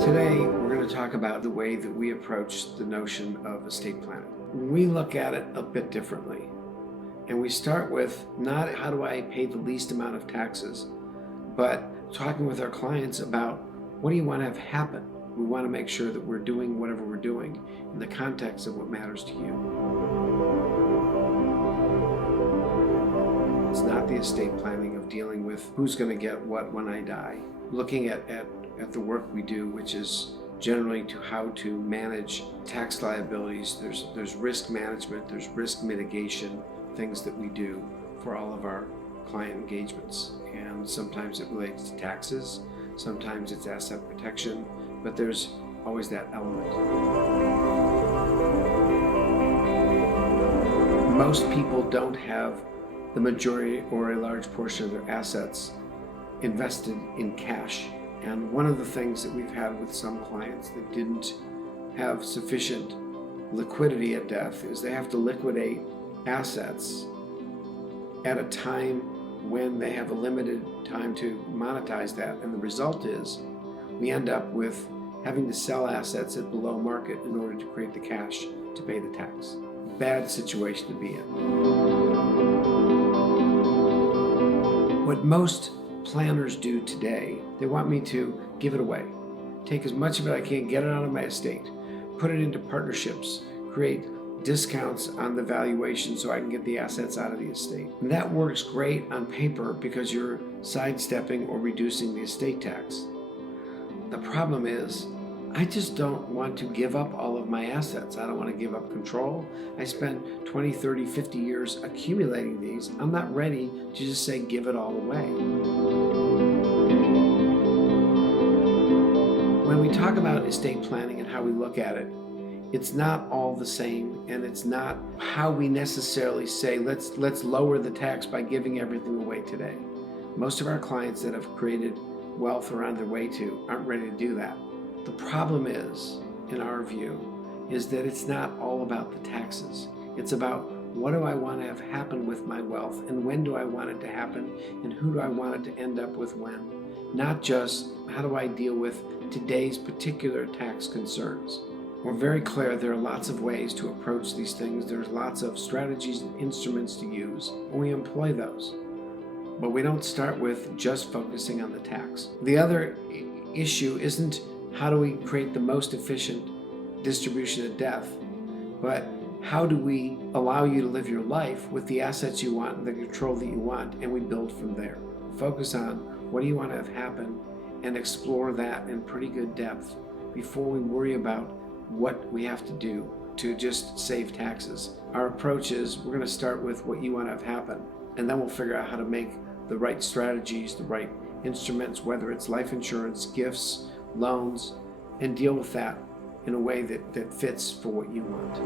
Today, we're going to talk about the way that we approach the notion of estate planning. We look at it a bit differently. And we start with not how do I pay the least amount of taxes, but talking with our clients about what do you want to have happen? We want to make sure that we're doing whatever we're doing in the context of what matters to you. It's not the estate planning of dealing with who's going to get what when I die. Looking at the work we do, which is generally to how to manage tax liabilities. There's risk management, there's risk mitigation, things that we do for all of our client engagements. And sometimes it relates to taxes, sometimes it's asset protection, but there's always that element. Most people don't have the majority or a large portion of their assets invested in cash. And one of the things that we've had with some clients that didn't have sufficient liquidity at death is they have to liquidate assets at a time when they have a limited time to monetize that. And the result is we end up with having to sell assets at below market in order to create the cash to pay the tax. Bad situation to be in. What most planners do today, they want me to give it away. Take as much of it I can, get it out of my estate, put it into partnerships, create discounts on the valuation so I can get the assets out of the estate. And that works great on paper because you're sidestepping or reducing the estate tax. The problem is, I just don't want to give up all of my assets. I don't want to give up control. I spent 20, 30, 50 years accumulating these. I'm not ready to just say give it all away. When we talk about estate planning and how we look at it, it's not all the same, and it's not how we necessarily say let's lower the tax by giving everything away today. Most of our clients that have created wealth or on their way to aren't ready to do that. The problem is, in our view, is that it's not all about the taxes. It's about what do I want to have happen with my wealth, and when do I want it to happen, and who do I want it to end up with when. Not just how do I deal with today's particular tax concerns. We're very clear there are lots of ways to approach these things. There's lots of strategies and instruments to use, and we employ those. But we don't start with just focusing on the tax. The other issue isn't how do we create the most efficient distribution of death, but how do we allow you to live your life with the assets you want and the control that you want, and we build from there. Focus on what do you want to have happen and explore that in pretty good depth before we worry about what we have to do to just save taxes. Our approach is we're going to start with what you want to have happen, and then we'll figure out how to make the right strategies, the right instruments, whether it's life insurance, gifts, loans, and deal with that in a way that fits for what you want.